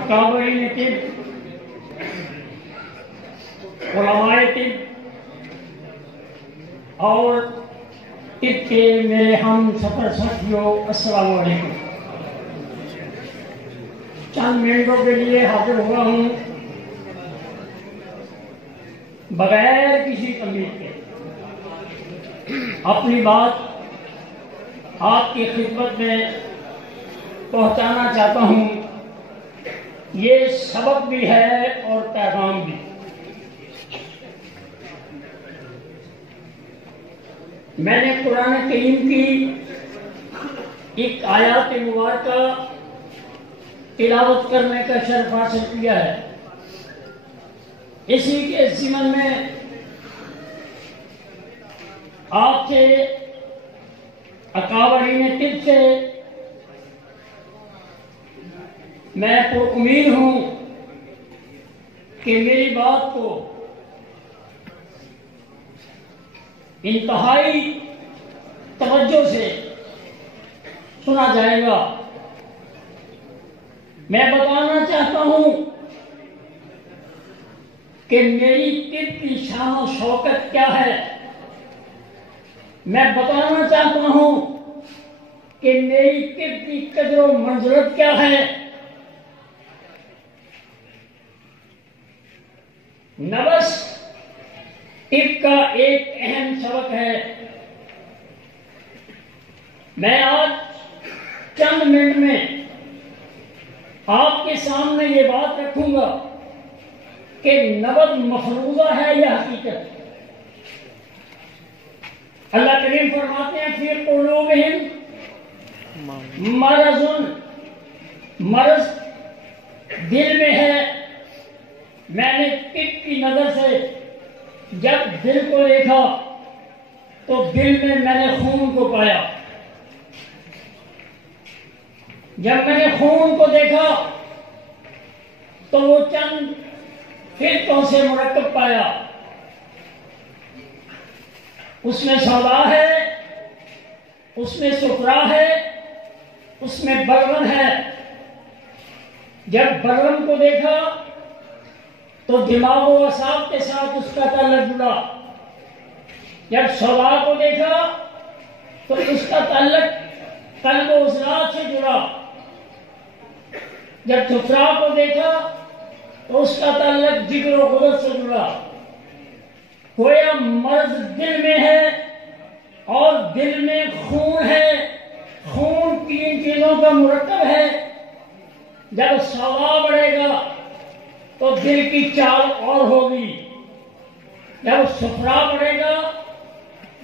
اکابرین طب، علماء طب اور طب کے میرے ہم سفر ساتھیوں، السلام علیکم۔ چند منٹوں کے لیے حاضر ہوا ہوں بغیر کسی تمہید کے۔ اپنی بات آپ کی خدمت میں پہنچانا چاہتا ہوں، یہ سبق بھی ہے اور پیغام بھی۔ میں نے قرآن کریم کی ایک آیات مبارکہ تلاوت کرنے کا شرف حاصل کیا ہے۔ اسی کے ضمن میں آپ سے، اکابرین طب سے میں پر امید ہوں کہ میری بات کو انتہائی توجہ سے سنا جائے گا۔ میں بتانا چاہتا ہوں کہ میری طب کی شان و شوکت کیا ہے۔ میں بتانا چاہتا ہوں کہ میری طب کی قدر و منزلت کیا ہے۔ نبض طب کا ایک اہم سبق ہے۔ میں آج چند منٹ میں آپ کے سامنے یہ بات رکھوں گا کہ نبض مفروضہ ہے یا حقیقت۔ اللہ کریم فرماتے ہیں فی قلوبہم مرض، مرض دل میں ہے۔ میں نے طب کی نظر سے جب دل کو دیکھا تو دل میں نے خون کو پایا۔ جب میں نے خون کو دیکھا تو وہ چند فرقوں سے مرکب پایا۔ اس میں سودا ہے، اس میں سفرا ہے، اس میں برغن ہے۔ جب برغن کو دیکھا تو دماغ و اعصاب کے ساتھ اس کا تعلق جڑا۔ جب سودا کو دیکھا تو اس کا تعلق قلب و عضلات سے جڑا۔ جب سفرا کو دیکھا تو اس کا تعلق جگر و غدد سے جڑا۔ گویا مرض دل میں ہے اور دل میں خون ہے۔ خون تین چیزوں کا مرکب ہے۔ جب سودا بڑھے گا تو دل کی چال اور ہوگی۔ جب سفرا بڑھے گا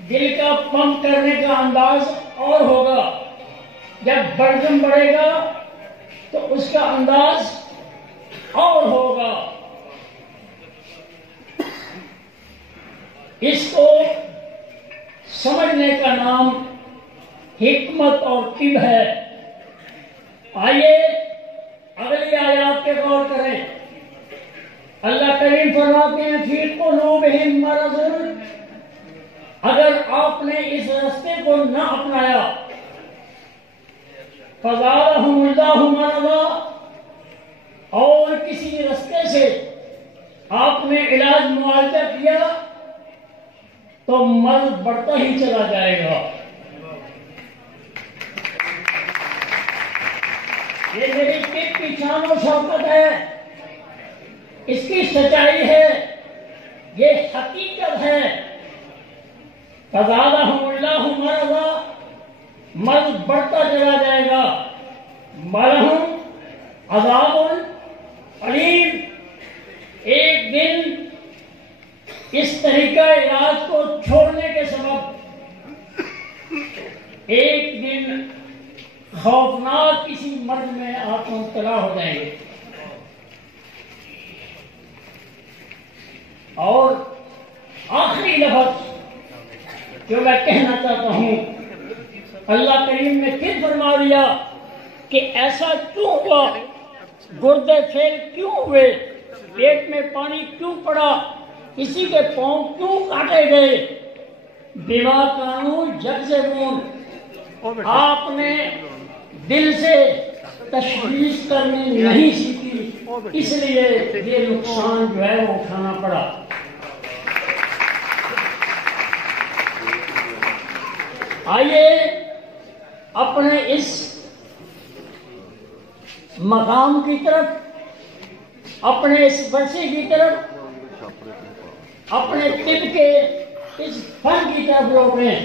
دل کا پمپ کرنے کا انداز اور ہوگا۔ جب برغن بڑھے گا تو اس کا انداز اور ہوگا۔ اس کو سمجھنے کا نام حکمت اور طب ہے۔ آئیے اگلی آیات پہ غور کریں۔ اللہ کریم فرماتے ہیں فی قلوبہم مرض، اگر آپ نے اس راستے کو نہ اپنایا فزادہم اللہ مرضا، اور کسی راستے سے آپ نے علاج معالجہ کیا تو مرض بڑھتا ہی چلا جائے گا۔ یہ میری طب کی شان و شوکت ہے، اس کی سچائی ہے، یہ حقیقت ہے۔ فزادہم اللہ مرضا، مرض بڑھتا چلا جائے گا۔ وَلَهُمْ عَذَابٌ علیم، ایک دن اس طریقہ علاج کو چھوڑنے کے سبب ایک دن خوفناک کسی مرض میں آپ مبتلا ہو جائیں گے۔ اور آخری لفظ جو میں کہنا چاہتا ہوں، اللہ کریم نے پھر فرما دیا کہ ایسا کیوں ہوا، گردے فیل کیوں ہوئے، پیٹ میں پانی کیوں پڑا، کسی کے پاؤں کیوں کاٹے گئے۔ بما قانون یکذبون، آپ نے دل سے تشخیص کرنی نہیں سیکھی، اس لیے یہ نقصان جو ہے وہ اٹھانا پڑا۔ آئیے اپنے اس مقام کی طرف، اپنے اس ورثے کی طرف، اپنے طب کے اس فن کی طرف لوٹیں۔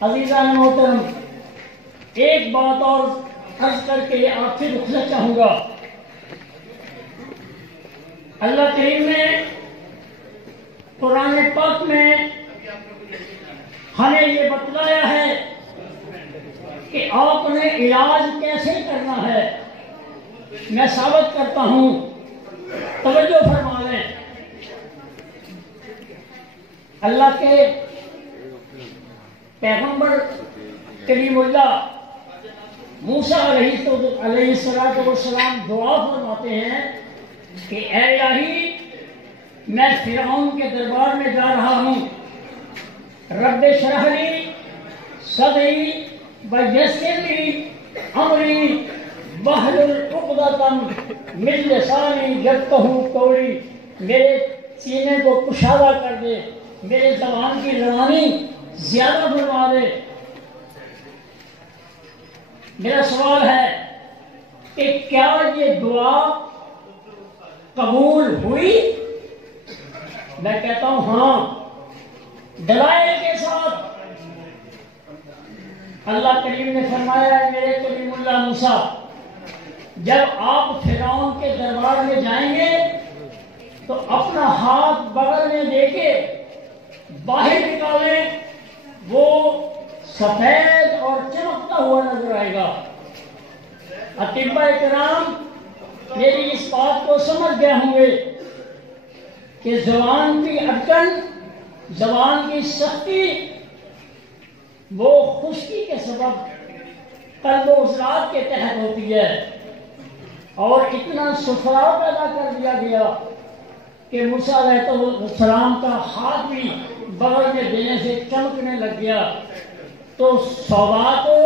عزیزان محترم، ایک بات اور عرض کر کے آپ سے رخصت چاہوں گا۔ اللہ کریم نے قرآن پاک میں ہمیں یہ بتلایا ہے کہ آپ نے علاج کیسے کرنا ہے۔ میں ثابت کرتا ہوں، توجہ فرما لیں۔ اللہ کے پیغمبر کریم اللہ موسیٰ علیہ السلام دعا فرماتے ہیں کہ اے الہی، میں فرعون کے دربار میں جا رہا ہوں، رب اشرح لی صدری ویسر لی امری واحلل عقدۃ من لسانی یفقہوا قولی، میرے سینے کو کشادہ کر دے، میرے زبان کی روانی زیادہ بنوا دے۔ میرا سوال ہے کہ کیا یہ دعا قبول ہوئی؟ میں کہتا ہوں ہاں، دلائل کے ساتھ۔ اللہ کریم نے فرمایا ہے میرے کلیم اللہ موسیٰ، جب آپ فرعون کے دربار میں جائیں گے تو اپنا ہاتھ بغل میں دے کے باہر نکالیں، وہ سفید اور چمکتا ہوا نظر آئے گا۔ اطباء کرام میری اس بات کو سمجھ گئے ہوں گے کہ زبان کی اٹکن، زبان کی سختی، وہ خشکی کے سبب قلب و عضلات کے تحت ہوتی ہے، اور اتنا سفرا پیدا کر دیا گیا کہ موسیٰ علیہ السلام کا ہاتھ بھی بغل میں دینے سے چمکنے لگ گیا۔ تو سودا کو،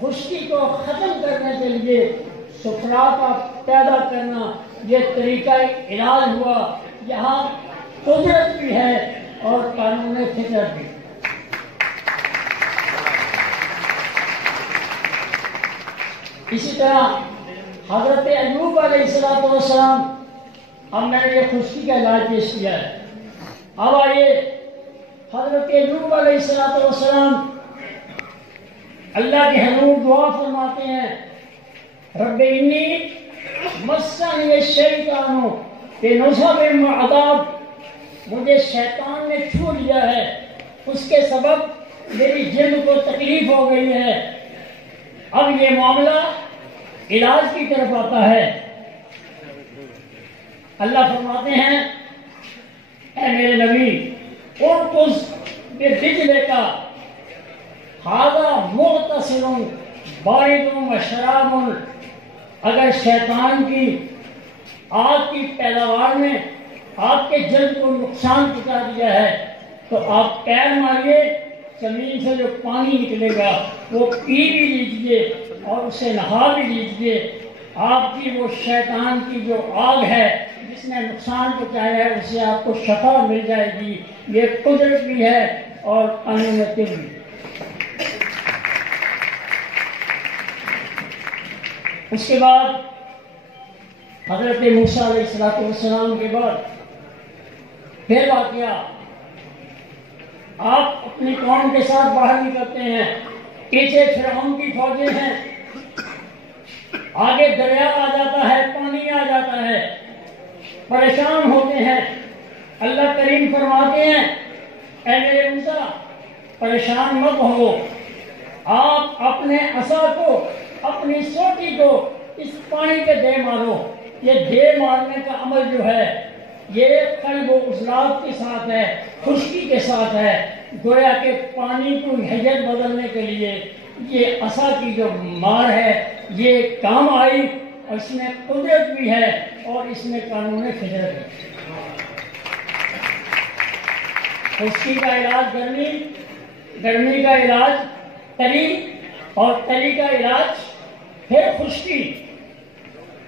خشکی کو ختم کرنے کے لیے سفرا کا پیدا کرنا یہ طریقہ علاج ہوا۔ یہاں قدرت بھی ہے اور قانون فطرت بھی۔ اسی طرح حضرت ایوب علیہ السلام، اب میں نے یہ خشکی کا علاج پیش کیا ہے، اب آئیے حضرت ایوب علیہ السلام اللہ کے حضور دعا فرماتے ہیں، رب انی مسنی الشیطان بنصب وعذاب، مجھے شیطان نے چھو لیا ہے، اس کے سبب میری جلد کو تکلیف ہو گئی ہے۔ اب یہ معاملہ علاج کی طرف آتا ہے۔ اللہ فرماتے ہیں اے میرے نبی، ارقص برجلک ھذا مغتسل بارد وشراب، اگر شیطان کی آگ کی پیداوار میں آپ کے جلد کو نقصان پہنچا دیا ہے تو آپ پیر ماریے، زمین سے جو پانی نکلے گا وہ پی بھی لیجئے اور اسے نہا بھی لیجئے، آپ کی وہ شیطان کی جو آگ ہے جس نے نقصان پہنچایا ہے اسے آپ کو شفا مل جائے گی۔ یہ قدرت بھی ہے اور قانون طب بھی۔ اس کے بعد حضرت موسیٰ علیہ السلام کے بعد پھر واقعہ، آپ اپنی قوم کے ساتھ باہر نکلتے ہیں، پیچھے فرعون کی فوجیں ہیں، آگے دریا آ جاتا ہے، پانی آ جاتا ہے، پریشان ہوتے ہیں۔ اللہ کریم فرماتے ہیں اے میرے موسیٰ، پریشان مت ہو، آپ اپنے عصا کو، اپنی سوٹی کو اس پانی پہ دے مارو۔ یہ دے مارنے کا عمل جو ہے یہ قلب و عضلات کے ساتھ ہے، خشکی کے ساتھ ہے، گویا کہ پانی کو ہیئت بدلنے کے لیے یہ عصا کی جو مار ہے یہ کام آئی، اور اس میں قدرت بھی ہے اور اس میں قانون فطرت ہے۔ خشکی کا علاج گرمی، گرمی کا علاج تلی، اور تلی کا علاج پھر خشکی۔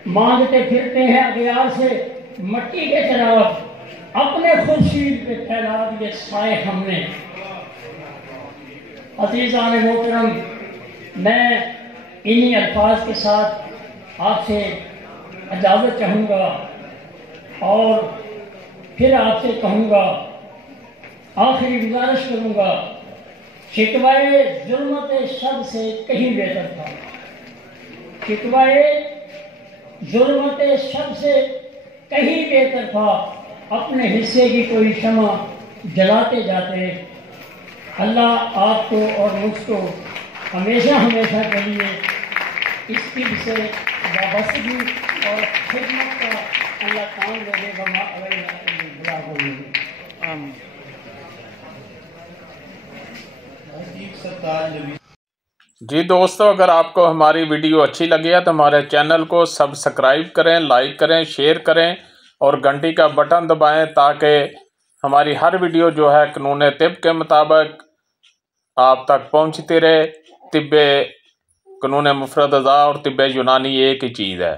مانگتے پھرتے ہیں اغیار سے مٹی کے طرف، اپنے خورشید پہ پھیلا دیے سائے ہم نے۔ عزیزان محترم، میں انہی الفاظ کے ساتھ آپ سے اجازت چاہوں گا اور پھر آپ سے کہوں گا، آخری گزارش کروں گا، شکوائے ظلمت شب سے کہیں بہتر تھا، شکوائے ظلمت شب سے کہیں بہتر تھا، اپنے حصے کی کوئی شمع جلاتے جاتے۔ اللہ آپ کو اور مجھ کو ہمیشہ ہمیشہ کے لیے اس چیز سے وابستگی اور خدمت کا اللہ کام دے دے گا۔ بلا ہوئی جی دوستو، اگر آپ کو ہماری ویڈیو اچھی لگی ہے تو ہمارے چینل کو سبسکرائب کریں، لائک کریں، شیئر کریں اور گھنٹی کا بٹن دبائیں تاکہ ہماری ہر ویڈیو جو ہے قانون طب کے مطابق آپ تک پہنچتی رہے۔ طب قانون مفرد اعضاء اور طب یونانی ایک ہی چیز ہے۔